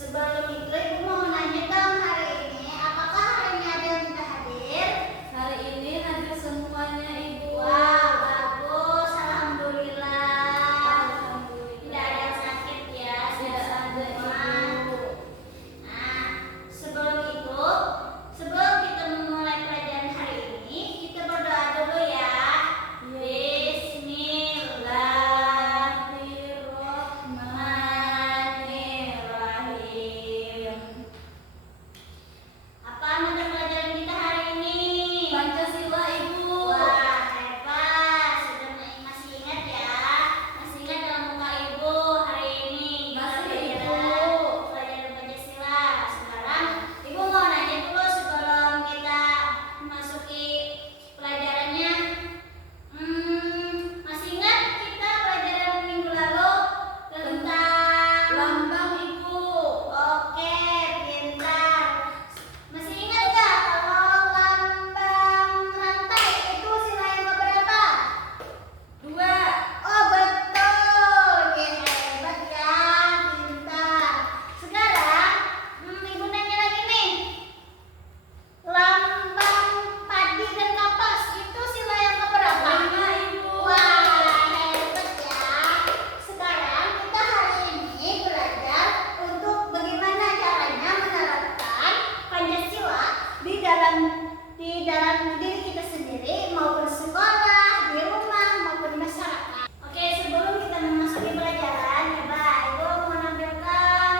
Sebelum itu Ibu mau nanya dong, hari ini apakah hari ini ada yang tidak hadir? Hari ini hadir semuanya Ibu. Wah, bagus, alhamdulillah. Alhamdulillah. Tidak ada yang sakit ya, Tidak sehat ada semua. Ibu. Nah, sebelum itu, sebelum kita memulai pelajaran hari ini, kita berdoa dulu ya. Bismillahirrahmanirrahim. Apa mata pelajaran kita hari ini? Pancasila Ibu. Wah, hebat. Sudah masih ingat ya? Masih ingat dalam muka Ibu hari ini? Kita Masih, belajar Ibu. pelajaran Pancasila. Sekarang Ibu mau nanya dulu sebelum kita memasuki pelajarannya. Masih ingat kita pelajaran minggu lalu tentang Lambang Ibu. Oke, pintar. Masih ingat nggak kalau lambang rantai itu sila yang keberapa? 2. Oh betul, ya hebat ya, pintar. Sekarang Ibu nanya lagi nih, lambang padi dan kapas itu sila yang keberapa? 5 Ibu. Wah, hebat ya. Sekarang kita hari ini belajar untuk bagaimana caranya menerapkan Pancasila di dalam diri kita sendiri, maupun sekolah, di rumah, maupun di masyarakat. Oke, sebelum kita memasuki pelajaran, coba Ibu mau menampilkan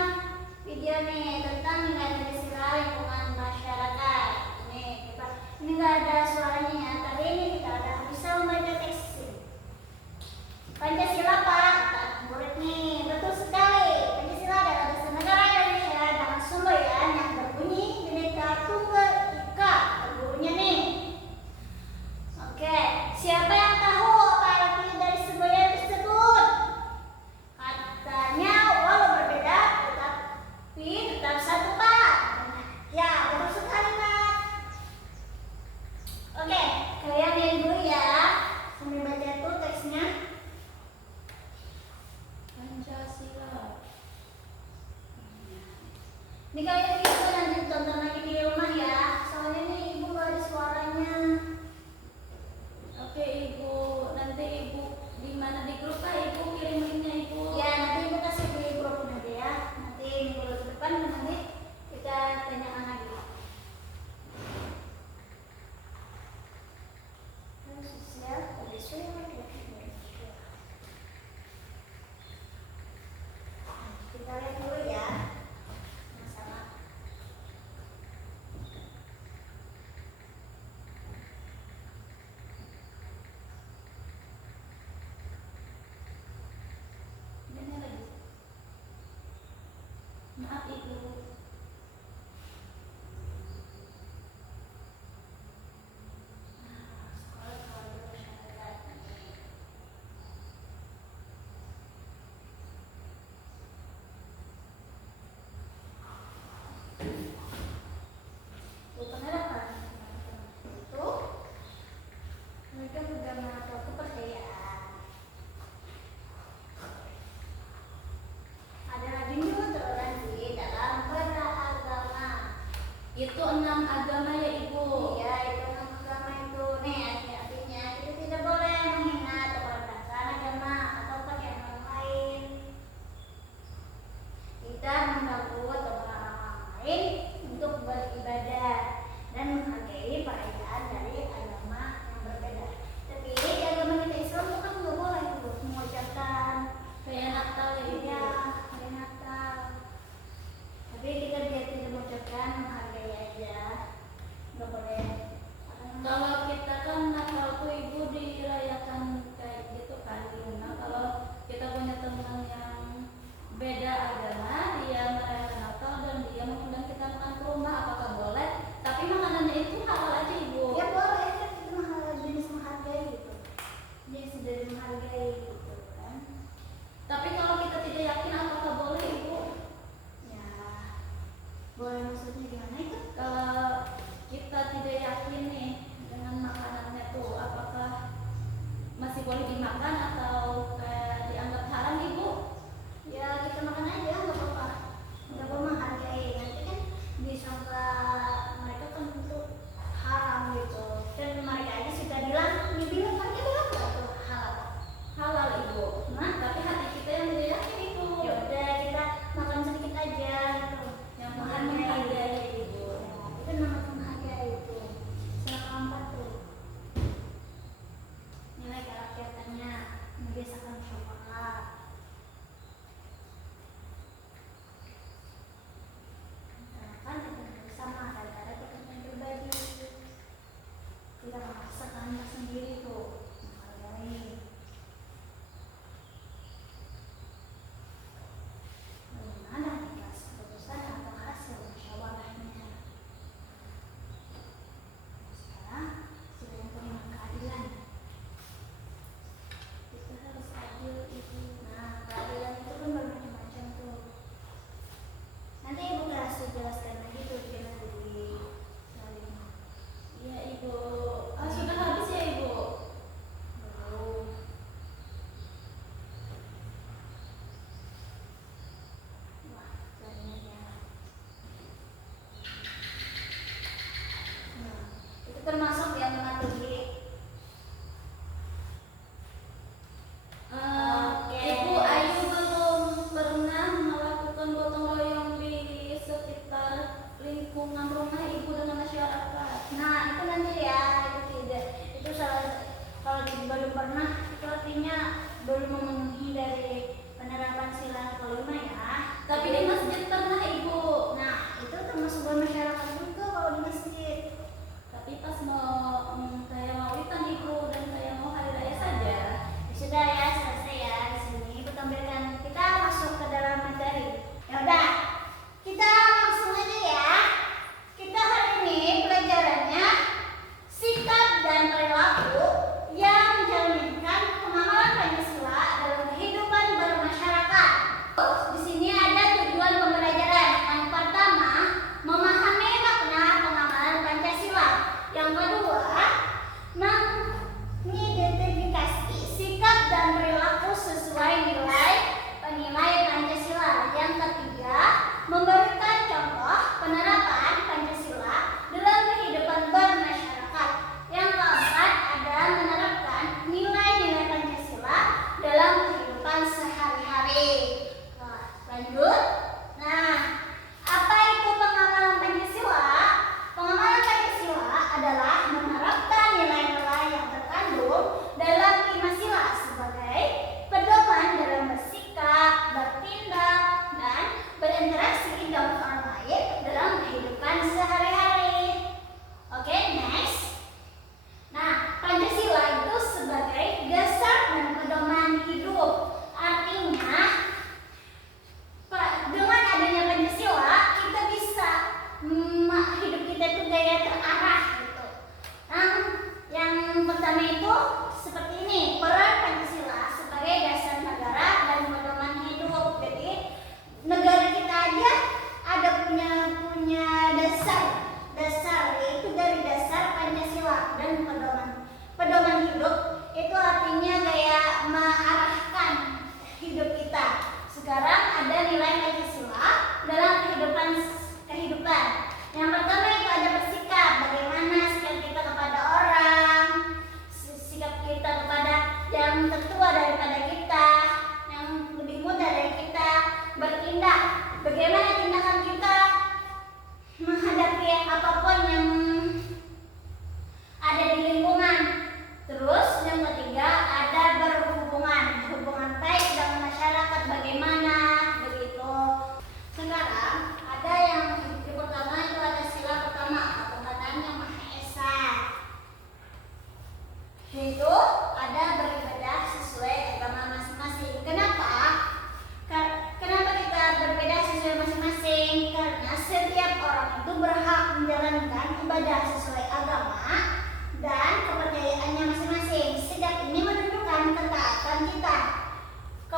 video nih tentang nilai Pancasila lingkungan masyarakat. Nih, coba. Ini nggak ada suaranya ya, tapi ini kita udah bisa membaca teks. Pancasila Pak, kata murid nih, betul sekali. Pancasila adalah dasar negara Indonesia dengan semboyan yang berbunyi Bhinneka Tunggal Ika. Gurunya nih. Oke, siapa yang tahu apa arti dari semboyan tersebut? Katanya walau berbeda tetapi tetap satu Pak. Ya, betul sekali Pak. Oke, kalian lihat dulu ya sambil baca tuh teksnya. Pancasila. Ini kalian bisa nanti tonton lagi di rumah ya. Soalnya nih Ibu gak ada suaranya. Oke Ibu, nanti Ibu di mana di grup kah Ibu kirim linknya Ibu? Ya nanti Ibu kasih di grup nanti ya. Nanti minggu depan nanti kita tanyakan lagi. Sosial, kita lihat dulu ya. Sama-sama. Ini lagi. Maaf Ibu. Itu mereka pegang atau kepercayaan. Ada lagi nih toleransi dalam beragama. Itu 6 agama ya Ibu. Iya, itu agama itu nih artinya kita tidak boleh menghina atau merendahkan agama atau pakaian orang lain. Tidak mengganggu atau melarang orang lain untuk beribadah dan menghargai perayaan dari agama yang berbeda. Tapi di agama kita Islam itu kan nggak boleh tuh mengucapkan Kayak Natal ya Ibu. ya hari Natal. Tapi kita dia tidak mengucapkan, menghargai aja, nggak boleh. Kalau kita kan Natal tuh Ibu dirayakan kayak gitu kan di rumah. Kalau kita punya teman yang beda agama, dia merayakan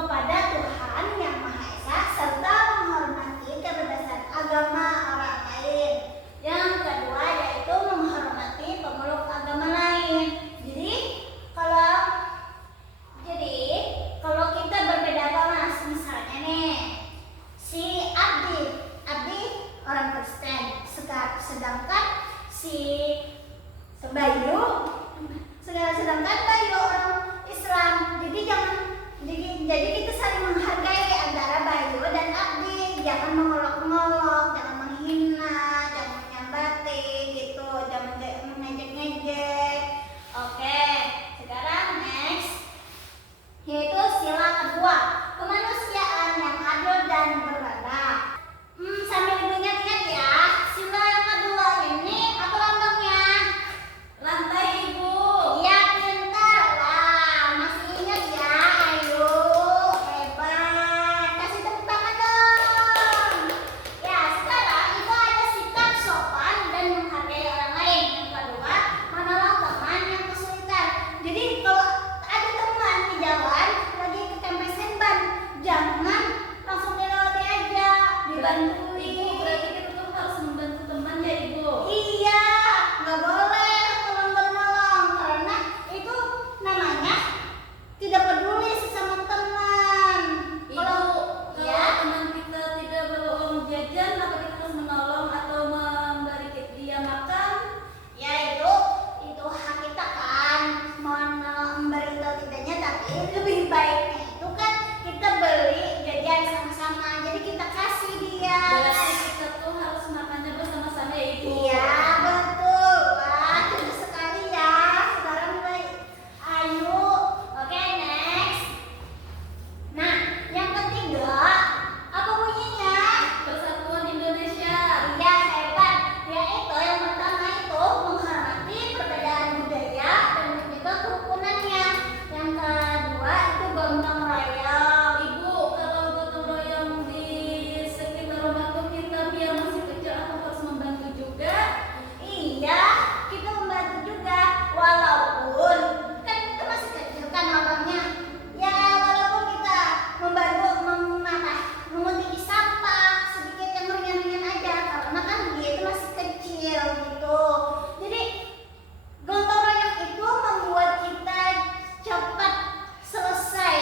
kepada Tuhan Yang Maha Esa serta menghormati kebebasan agama orang lain. Yang kedua yaitu menghormati pemeluk agama lain. Kalau kalau kita berbeda agama, misalnya nih, si Abdi orang Kristen, sedangkan sedangkan Bayu orang Islam. Jadi kita saling menghargai antara Bayu dan Abdi. Jangan mengolok-olok, jangan menghina, jangan menyambati gitu, jangan mengejek-ngejek. Oke, sekarang next yaitu sila kedua, kemanusiaan yang adil dan beradab. Sambil ingat-ingat ya, sila yang kedua ini apa lambangnya? Lantai, Ibu. Iya, pintar lah, masih ingat ya. Ayo, hebat, kasih tepuk tangan dong. Ya, sekarang itu ada sikap sopan dan menghargai orang lain. Yang kedua, menolong teman yang kesulitan. Jadi kalau ada teman di jalan lagi ketempesan ban, jangan langsung dilewati aja, dibantuin. Ibu, berarti kita tuh harus membantu teman ya, Ibu. Iya, nggak boleh tolong-menolong karena itu namanya tidak peduli sesama teman. Ibu, Ya, kalau teman kita tidak bawa uang jajan, apa kita harus menolong atau memberi dia makan? ya itu hak kita kan, mau memberi atau tidaknya, tapi lebih baiknya itu kan kita beli jajan sama-sama, jadi kita kasih dia. Berarti kita tuh harus makannya bersama-sama ya, Ibu. Iya, betul. Wah, cerdas sekali ya. Sekarang mulai. Ayo. Oke, next. Nah, yang ketiga, apa bunyinya? Persatuan Indonesia. Iya, hebat. Yaitu yang pertama itu menghormati perbedaan budaya dan menjaga kerukunannya. Yang kedua itu gotong royong. Ibu, kalau gotong royong di sekitar rumah tuh kita biar masih kecil atau harus membantu juga? Iya, kita membantu juga walaupun kan kita masih kecil kan orangnya. Ya walaupun kita membantu memunguti sampah sedikit yang ringan-ringan aja karena kan dia itu masih kecil gitu. Jadi gotong royong itu membuat kita cepat selesai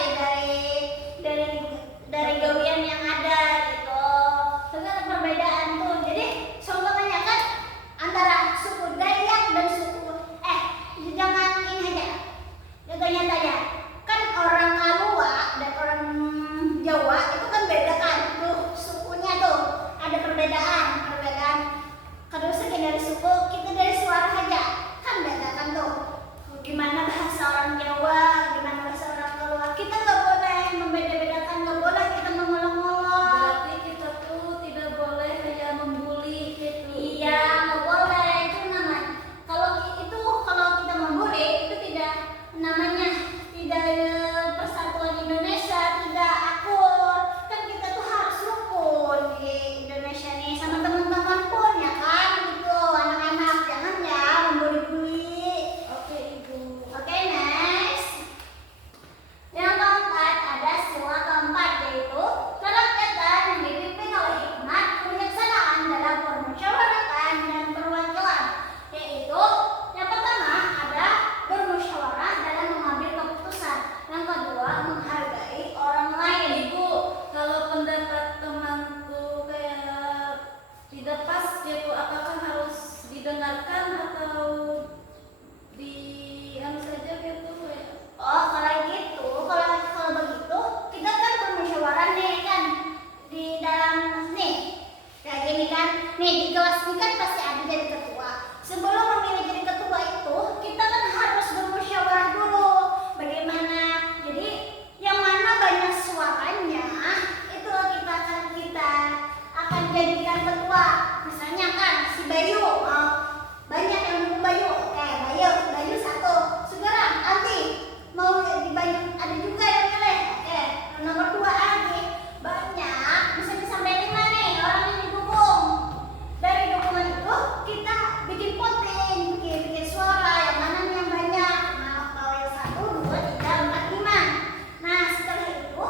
dari gawian yang ada gitu. Dengan perbedaan tuh. Jadi contohnya kan antara suku Dayak dan jangan ini aja. Contohnya saja. Kan orang Kalua dan orang Jawa itu kan beda kan tuh sukunya tuh. Ada perbedaan. Kalau segi dari suku, kita dari suara aja. Kan beda kan tuh. Gimana bahasa orang Jawa, gimana bahasa orang Kalua. Kita nggak boleh membeda-bedakan, nggak boleh kita mengolok-olok. Berarti kita tuh tidak boleh kayak membuli gitu. Iya, nggak boleh. Itu namanya. Kalau kita membuli itu tidak namanya tidak persatuan Indonesia, tidak akur. Kan kita tuh harus rukun di Indonesia nih sama teman-teman pun ya kan gitu. Anak-anak jangan ya membuli-buli. Oke, Ibu. Oke, next. Yang keempat ada sila keempat yaitu kerakyatan yang dipimpin oleh hikmat, kebijaksanaan dalam permusyawaratan dan perwakilan. Yaitu yang pertama ada bermusyawarah dalam mengambil keputusan. Yang kedua menghargai orang lain. Ibu, kalau pendapat temanku kayak tidak pas gitu, apakah harus didengarkan atau anu saja gitu ya? Oh, kalau gitu, kalau begitu kita kan bermusyawarah nih kan di dalam nih kayak gini kan. Nih di kelas ini kan pasti ada jadi ketua. Sebelum memilih jadi ketua itu kita kan harus bermusyawarah dulu. Bagaimana? Jadi yang mana banyak suaranya itu kita akan jadikan ketua. Misalnya kan si Bayu banyak yang dukung Bayu. Oke, Bayu satu. Sekarang nanti mau dibanyak ada juga yang milih. Oke, nomor 2 lagi banyak bisa sampai 5 nih orang yang didukung. Dari dukungan itu kita bikin voting, bikin suara yang mana nih yang banyak. Nah, kalau yang 1, 2, 3, 4, 5. Nah setelah itu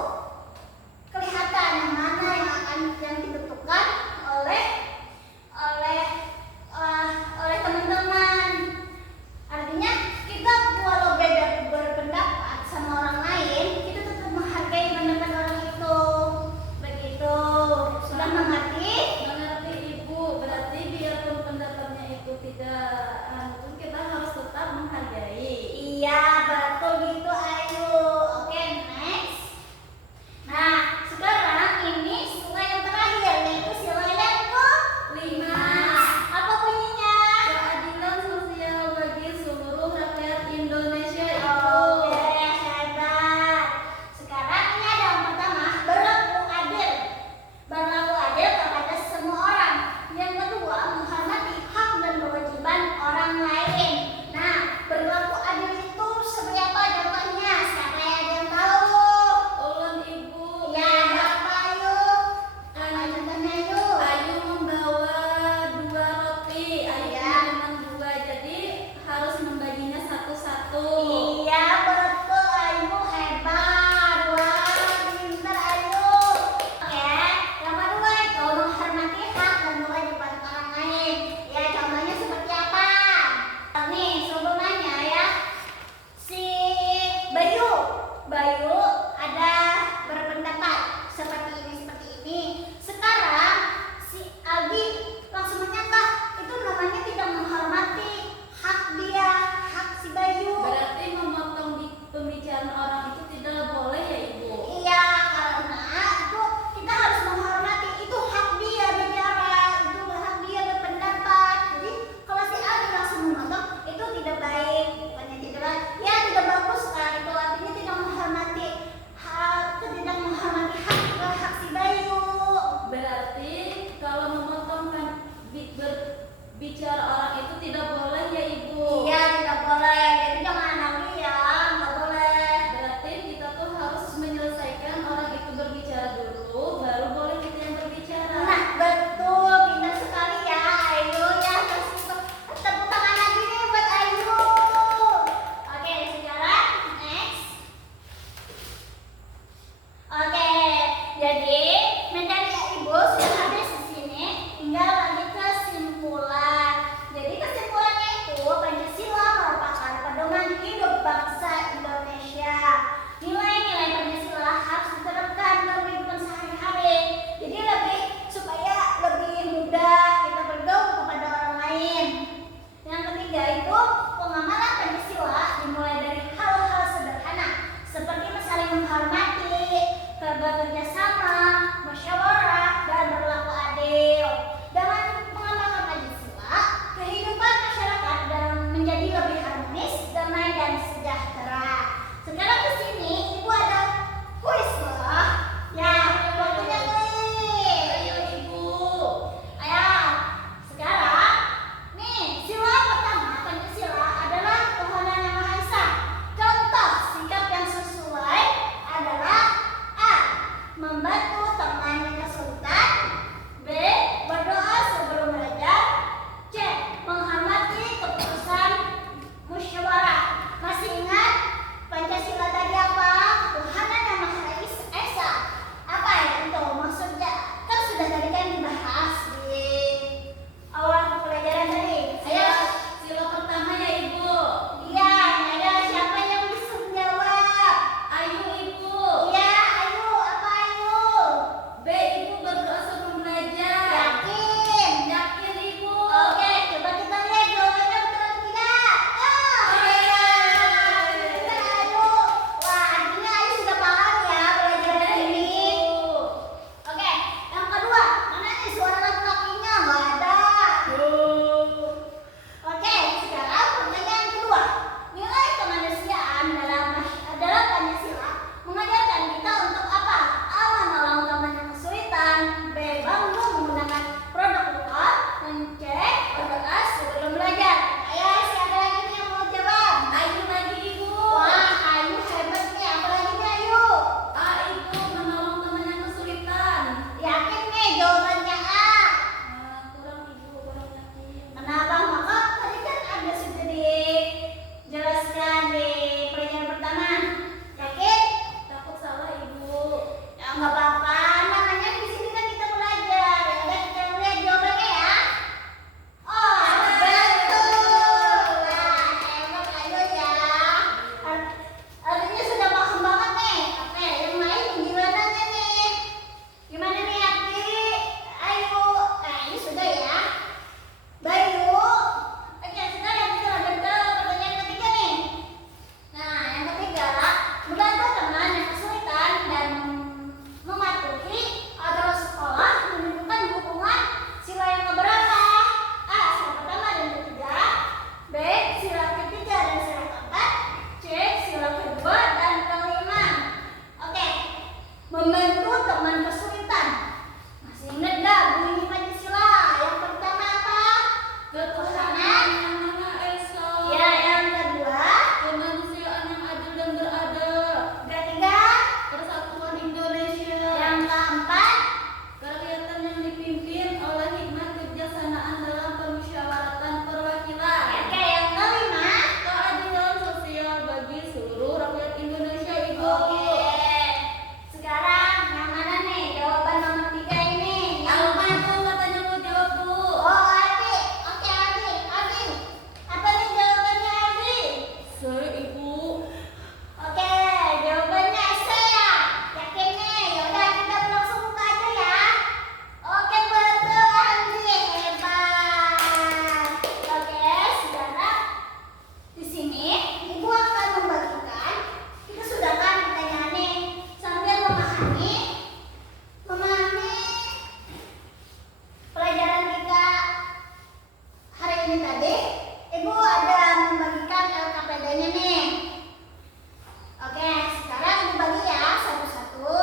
bicara orang itu tidak boleh ya Ibu. Iya, tidak boleh. Jadi jangan anarki ya, nggak boleh. Berarti kita tuh harus menyelesaikan orang itu berbicara dulu, baru boleh kita yang berbicara. Nah, betul, pintar sekali ya, Ayu ya. Kasih tepuk tangan lagi nih buat Ayu. Oke, sekarang next. Oke, jadi materi Ibu sudah habis di sini. Tinggal lagi kesimpulan. Jadi kesimpulannya itu Pancasila merupakan pedoman hidup bangsa Indonesia. Nilai-nilai Pancasila harus diterapkan dalam kehidupan sehari-hari. Jadi supaya lebih mudah kita bergaul kepada orang lain. Yang ketiga itu pengamalan Pancasila dimulai dari hal-hal sederhana seperti saling menghormati, bekerja sama, musyawarah, dan berlaku adil. Dengan mengamalkan Pancasila, kehidupan masyarakat dan menjadi lebih harmonis, damai, dan sejahtera. Sekarang di sini Ibu ada kuis loh. Ya, waktunya kuis. Ayo Ibu. Ayo, sekarang nih sila pertama Pancasila adalah Tuhan Yang Maha Esa. Contoh sikap yang sesuai adalah A. Membantu teman yang kesulitan. B. Berdoa sebelum belajar. C. Menghormati keputusan musyawarah. Masih ingat Pancasila tadi apa? Tuhanan Yang Maha Esa. Apa ya itu maksudnya? Kan sudah tadi kan dibahas di awal pelajaran tadi. Ayo, Sila pertama ya Ibu. iya, ada siapa yang bisa menjawab? Ayo Ibu. Iya, ayo, apa ayo? B. Ibu berdoa sebelum belajar. Yakin? Yakin Ibu. Oke, coba kita lihat jawabannya betul atau tidak. Iya, betul ayo. Wah, artinya ayo sudah paham ya pelajaran ini. Ibu. Oke, yang kedua, mana nih suara laki-lakinya? Nggak ada. Oke, sekarang pertanyaan kedua. Nilai kemanusiaan dalam Pancasila mengajarkan kita untuk apa? A. Menolong teman yang kesulitan. B. Bangga menggunakan produk lokal. Dan C. Berdoa sebelum belajar. Ayo, siapa lagi nih yang mau jawab? Ayo lagi Ibu. Wah, Ayu hebat nih. Apa lagi nih Ayu? A. Ibu menolong teman yang kesulitan. Yakin nih jawabannya A? Kurang Ibu, kurang yakin. Kenapa? Maka tadi kan ada sudah dijelaskan di pelajaran pertama. Yakin? Takut salah Ibu. Ya nggak apa-apa. Namanya di sini kan kita belajar. Ya udah kita lihat jawabannya ya. Oh, betul. Nah, hebat ayo ya. Artinya sudah paham banget nih. Oke, yang lain gimana nih? Gimana nih Ati? Ayo. Nah, ini sudah ya. Bayu. Oke, sekarang kita lanjut ke pertanyaan ketiga nih. Nah, yang ketiga, membantu teman yang kesulitan dan mematuhi aturan sekolah menunjukkan dukungan sila yang keberapa? A. Sila pertama dan ketiga. B. Sila ketiga dan sila keempat. C. Sila kedua dan kelima. Oke, membantu teman kesulitan. Masih ingat gak bunyi Pancasila? Yang pertama apa? Ketuhanan yang Maha Esa. Ya, yang kedua. Kemanusiaan yang adil dan beradab. Ketiga. Persatuan Indonesia. Yang keempat. Kerakyatan yang dipimpin oleh hikmat kebijaksanaan dalam permusyawaratan perwakilan. Oke, yang kelima. Keadilan sosial bagi seluruh rakyat Indonesia Ibu. Oke. Sekarang yang mana nih jawaban nomor 3 ini? Yang Apa tuh katanya mau jawab Bu? Oh, Adi. Oke, Adi. Adi. Apa nih jawabannya Adi? Ibu. Oke, jawabannya C ya. Yakin nih? Yaudah kita langsung buka aja ya. Oke, betul Adi. Hebat. Oke, sekarang di sini Ibu akan membagikan. Kita sudah kan pertanyaannya sambil memahami pelajaran kita hari ini tadi. Ibu ada membagikan LKPD-nya nih. Oke, sekarang dibagi ya satu-satu.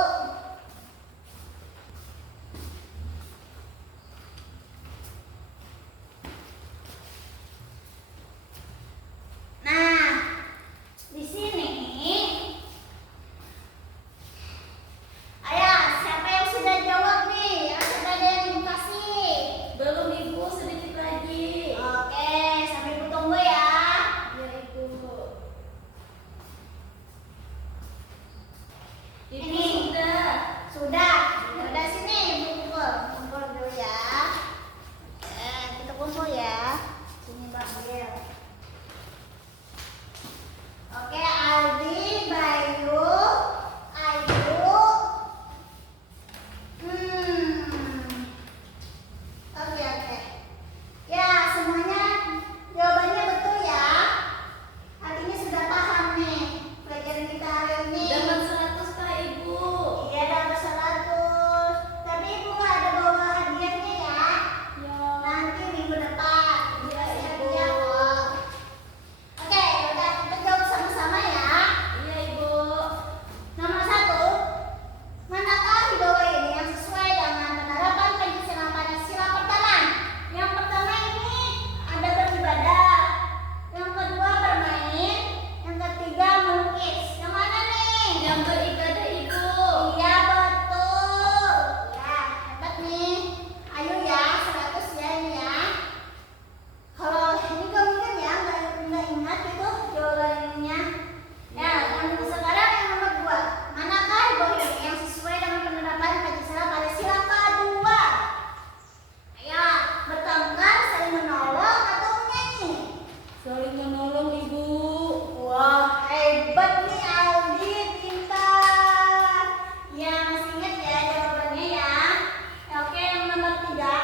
nomor 3